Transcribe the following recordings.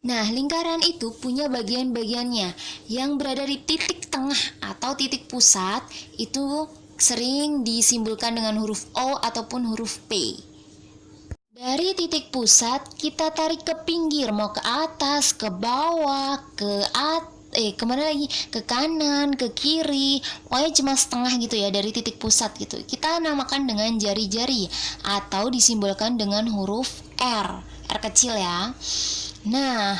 Nah, lingkaran itu punya bagian-bagiannya. Yang berada di titik tengah atau titik pusat itu sering disimbolkan dengan huruf O ataupun huruf P. Dari titik pusat kita tarik ke pinggir, mau ke atas, ke bawah, kemana lagi? Ke kanan, ke kiri. Pokoknya cuma setengah gitu ya dari titik pusat gitu. Kita namakan dengan jari-jari atau disimbolkan dengan huruf R. R kecil ya. Nah,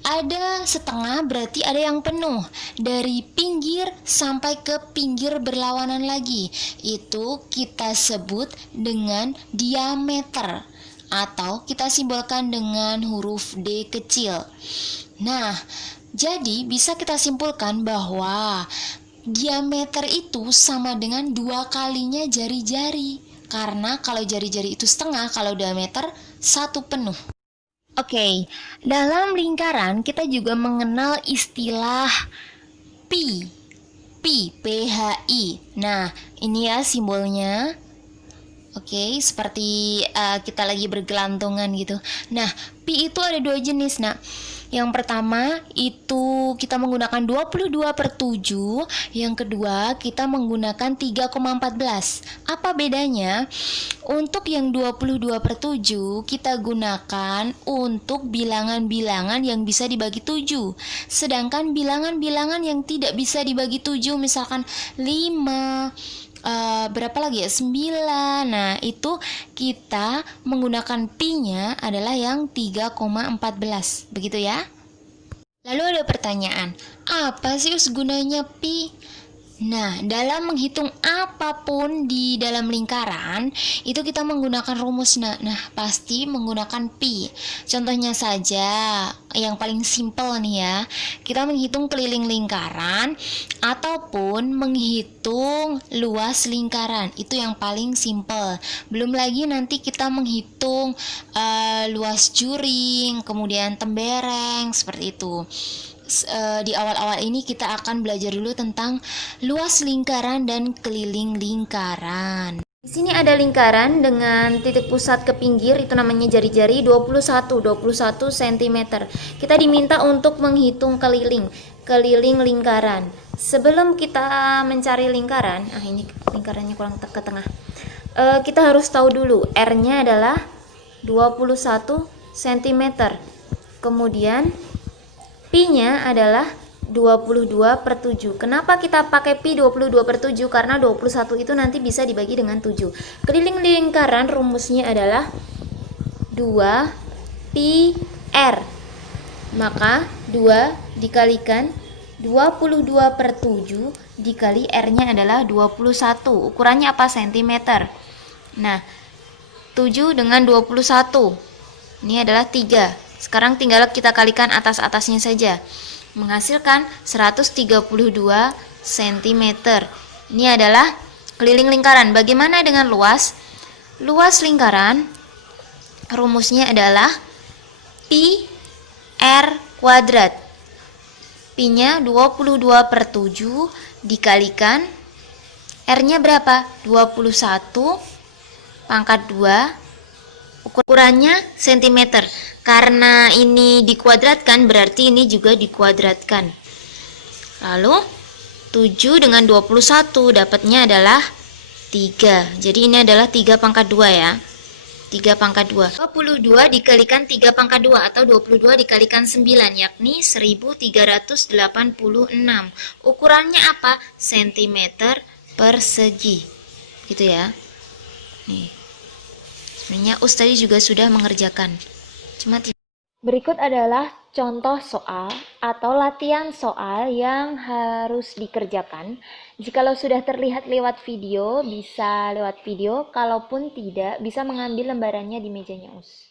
ada setengah berarti ada yang penuh. Dari pinggir sampai ke pinggir berlawanan lagi. Itu kita sebut dengan diameter atau kita simbolkan dengan huruf D kecil. Nah, jadi bisa kita simpulkan bahwa diameter itu sama dengan 2 kalinya jari-jari. Karena kalau jari-jari itu setengah, kalau diameter 1 penuh. Oke, dalam lingkaran kita juga mengenal istilah pi. Pi, PHI. Nah, ini ya simbolnya. Oke, seperti kita lagi bergelantungan gitu. Nah, pi itu ada 2 jenis, nak. Yang pertama itu kita menggunakan 22/7, yang kedua kita menggunakan 3,14. Apa bedanya? Untuk yang 22/7 kita gunakan untuk bilangan-bilangan yang bisa dibagi 7. Sedangkan bilangan-bilangan yang tidak bisa dibagi 7, misalkan 5, berapa lagi ya? 9. Nah, itu kita menggunakan pi-nya adalah yang 3,14. Begitu ya? Lalu ada pertanyaan, apa sih gunanya pi? Nah, dalam menghitung apapun di dalam lingkaran, itu kita menggunakan rumus. Nah, pasti menggunakan pi. Contohnya saja, yang paling simpel nih ya, kita menghitung keliling lingkaran ataupun menghitung luas lingkaran. Itu yang paling simpel. Belum lagi nanti kita menghitung luas juring, kemudian tembereng, seperti itu. Di awal-awal ini kita akan belajar dulu tentang luas lingkaran dan keliling lingkaran. Di sini ada lingkaran dengan titik pusat ke pinggir, itu namanya jari-jari 21 cm. Kita diminta untuk menghitung keliling lingkaran. Sebelum kita mencari lingkaran, ini lingkarannya kurang ke tengah. Kita harus tahu dulu R-nya adalah 21 cm. Kemudian pi-nya adalah 22/7. Kenapa kita pakai pi 22/7? Karena 21 itu nanti bisa dibagi dengan 7. Keliling lingkaran rumusnya adalah 2 pi R. Maka 2 dikalikan 22/7 dikali R-nya adalah 21. Ukurannya apa? Sentimeter. Nah, 7 dengan 21. Ini adalah 3. Sekarang tinggal kita kalikan atas-atasnya saja. Menghasilkan 132 cm. Ini adalah keliling lingkaran. Bagaimana dengan luas? Luas lingkaran rumusnya adalah pi R kuadrat. Pi-nya 22/7 dikalikan R-nya berapa? 21 pangkat 2. Ukurannya cm. Karena ini dikuadratkan, berarti ini juga dikuadratkan. Lalu 7 dengan 21 dapatnya adalah 3. Jadi ini adalah 3 pangkat 2 ya. 3 pangkat 2. 22 dikalikan 3 pangkat 2 atau 22 dikalikan 9, yakni 1386. Ukurannya apa? Sentimeter persegi. Gitu ya. Nih. Sebenarnya tadi juga sudah mengerjakan. Berikut adalah contoh soal atau latihan soal yang harus dikerjakan. Jikalau sudah terlihat lewat video, bisa lewat video. Kalaupun tidak, bisa mengambil lembarannya di mejanya Us.